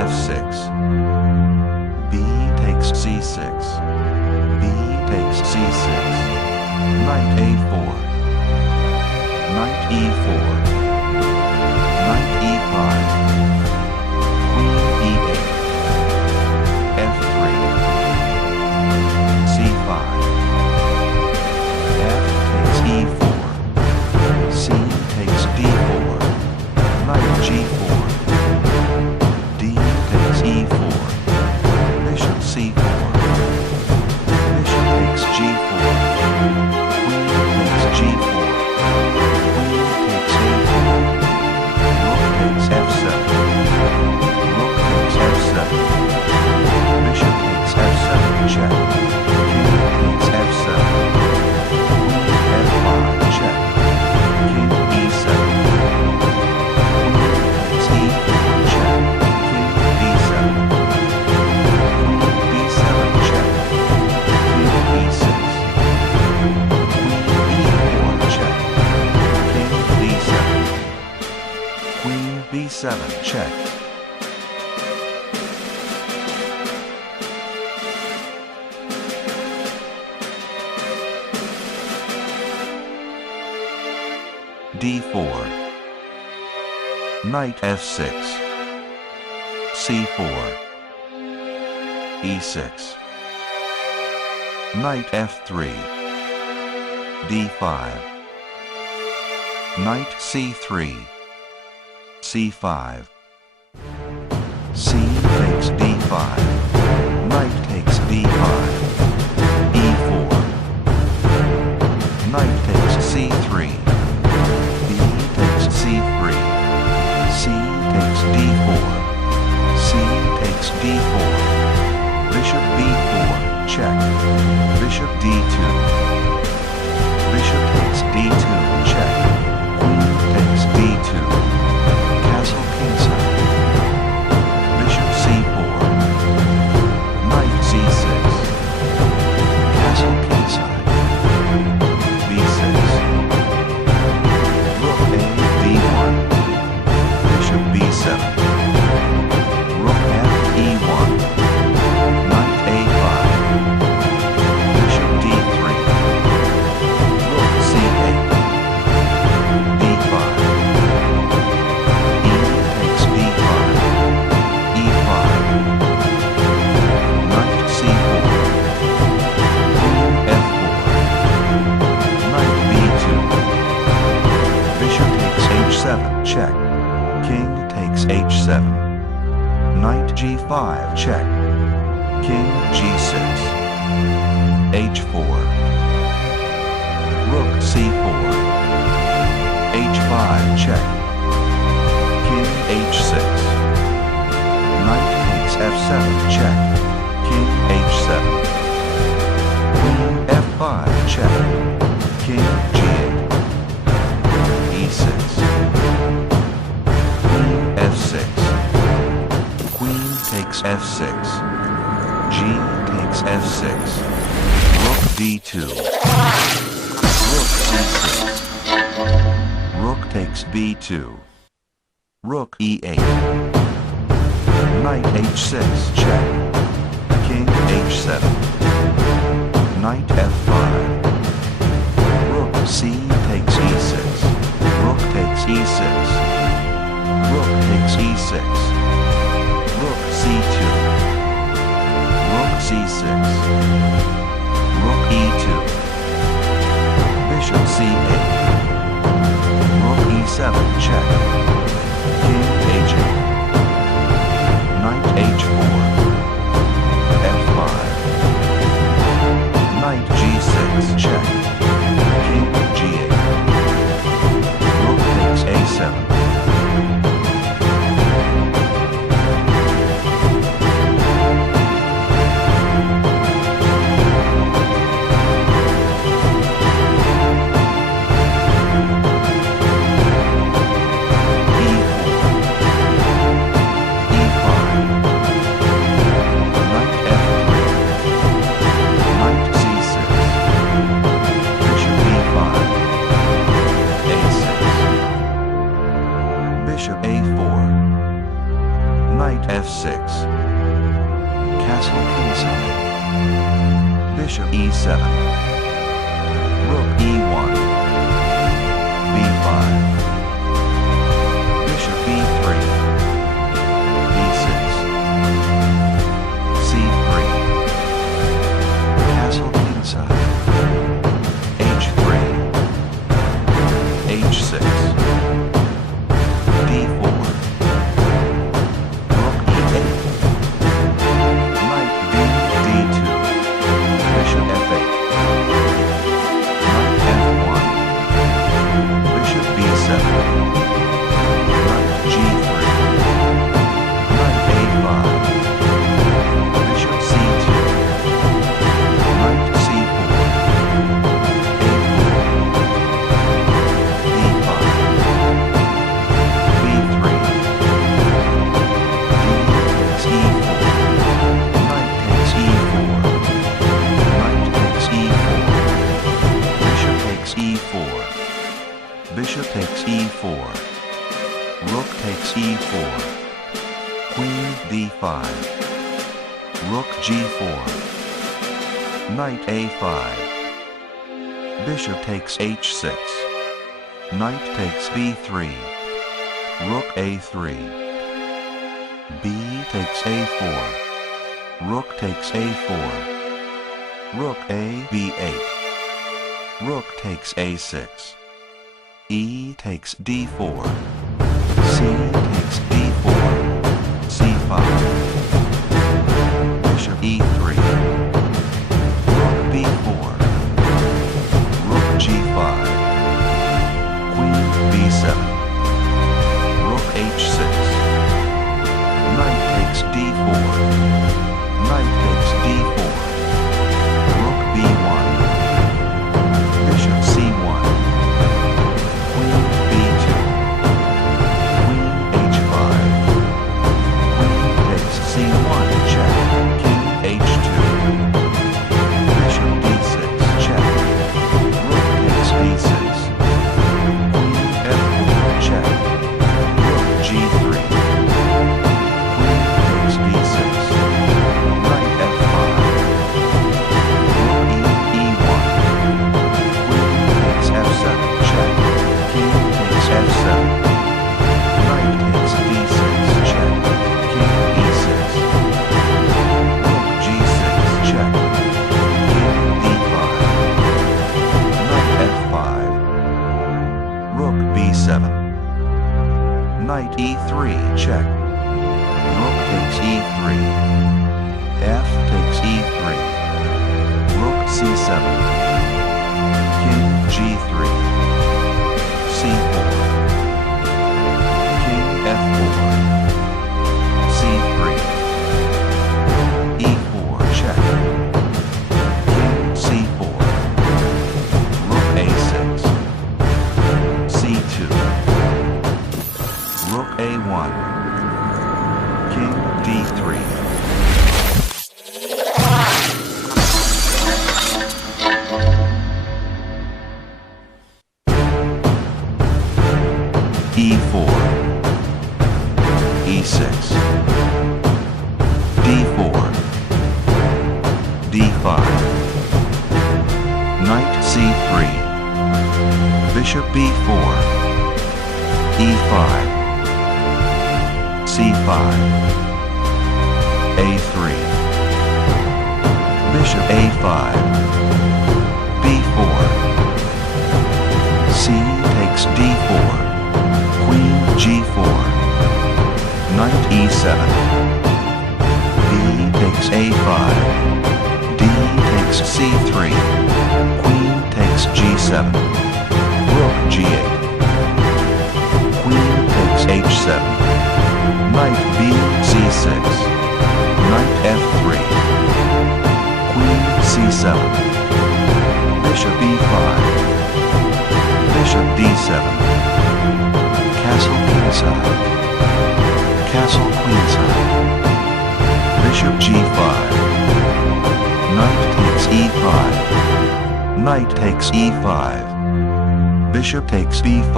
f6. B takes c6. B takes c6. Knight a4. Knight e4. Knight e5. Queen e8. f3. c5. F takes e4. C takes d4. Knight g4. D takes e4. Bishop c4. Bishop takes g4. Queen takes g4. Queen takes a4. Rook takes f7. Rook takes f7. Bishop takes f7 check. King takes f7. Queen f5 check. King e7. Queen takes e4 check. King b7. Queen b7 check. King e6. Queen e4 check. King b7. Queen b7 check. d4. Knight f6. c4. e6. Knight f3. d5. Knight c3. c5. C takes d5. Knight takes d5. e4. Knight takes c3. B takes c3. C takes d4. C takes d4. Bishop b4 check. Bishop d2. Bishop takes d2 check. Queen takes d2. Castle kingside. Bishop c4. Knight c6. Castle kingside. b6. Rook a d1. Bishop b7. Rook f e1. Knight a5. Bishop d3. Rook c8. d5. E takes d5. e5. Knight c4. Queen f4. Knight b2. Bishop takes h7 check. King takes h7. Knight g5 check. King g6. h4. Rook c4. h5 check. King h6. Knight takes f7 check. King h7. Queen f5 check. King g8. e6. Queen f6. Queen takes f6. G takes f6. Rook d2. Rook c6. Rook takes b2. Rook e8. Knight h6 check. King h7. Knight f5. Rook c takes e6. Rook takes e6. Rook takes e6. Rook c2. Rook c6. Rook e2. Bishop c8. Rook e7 check. King h8. Knight h4. f5. Knight g6 check. King g8. Rook takes a7. Castle kingside. Bishop e7. Rook e1. b5. Bishop b3. b6. c3. Castle kingside. h3. h6. d4. Rook e8. Knight b d2. Bishop f8. Knight f1. Bishop b7. Knight g3. Knight a5. Bishop c2. Knight c4. a4. d5. b3. d takes e4. Knight takes e4. Knight takes e4. Bishop takes e4. Bishop takes e4. Rook takes e4. Queen d5. Rook g4. Knight a5. Bishop takes h6. Knight takes b3. Rook a3. B takes a4. Rook takes a4. Rook a b8. Rook takes a6. E takes d4. C takes d4. c5. Bishop e3. Rook b4. Rook g5. Queen b7. Rook h6. Knight takes d4. Knight takes d4. Rook b1. Bishop c1. Queen b2. Queen h5. Queen takes c1 check. King h2. Bishop d6 check. Rook takes b6. Queen f4 check. Rook g3. Queen takes b6. Knight f5. Rook e1. Queen takes f7 check. King takes f7. Knight takes d6 check. King e6. Rook g6 check. King d5. Knight f5. Rook b7. Knight e3 check. Rook takes e3. F takes e3. Rook c7. King g3. c4. King f4. c3. e4 check. King c4. Rook a6. c2. Rook a1. King d3. e4. e6. d4. d5. Knight c3. Bishop b4. e5. c5. a3. Bishop a5. b4. C takes d4. Queen g4. Knight e7. B takes a5. D takes c3. Queen takes g7. Rook g8. Queen takes h7. Knight b c6. Knight f3. Queen c7. Bishop e5. Bishop d7. Castle kingside. Castle queenside. Bishop g5. Knight takes e5. Knight takes e5. Bishop takes b5.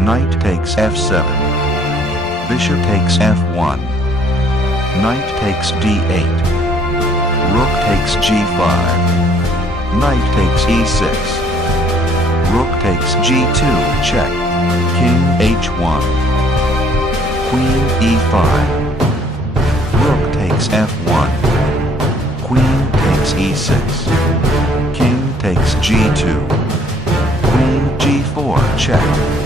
Knight takes f7. Bishop takes f1. Knight takes d8. Rook takes g5. Knight takes e6. Rook takes g2, check. King h1. Queen e5. Rook takes f1. Queen takes e6. King takes g2. Queen g4, check.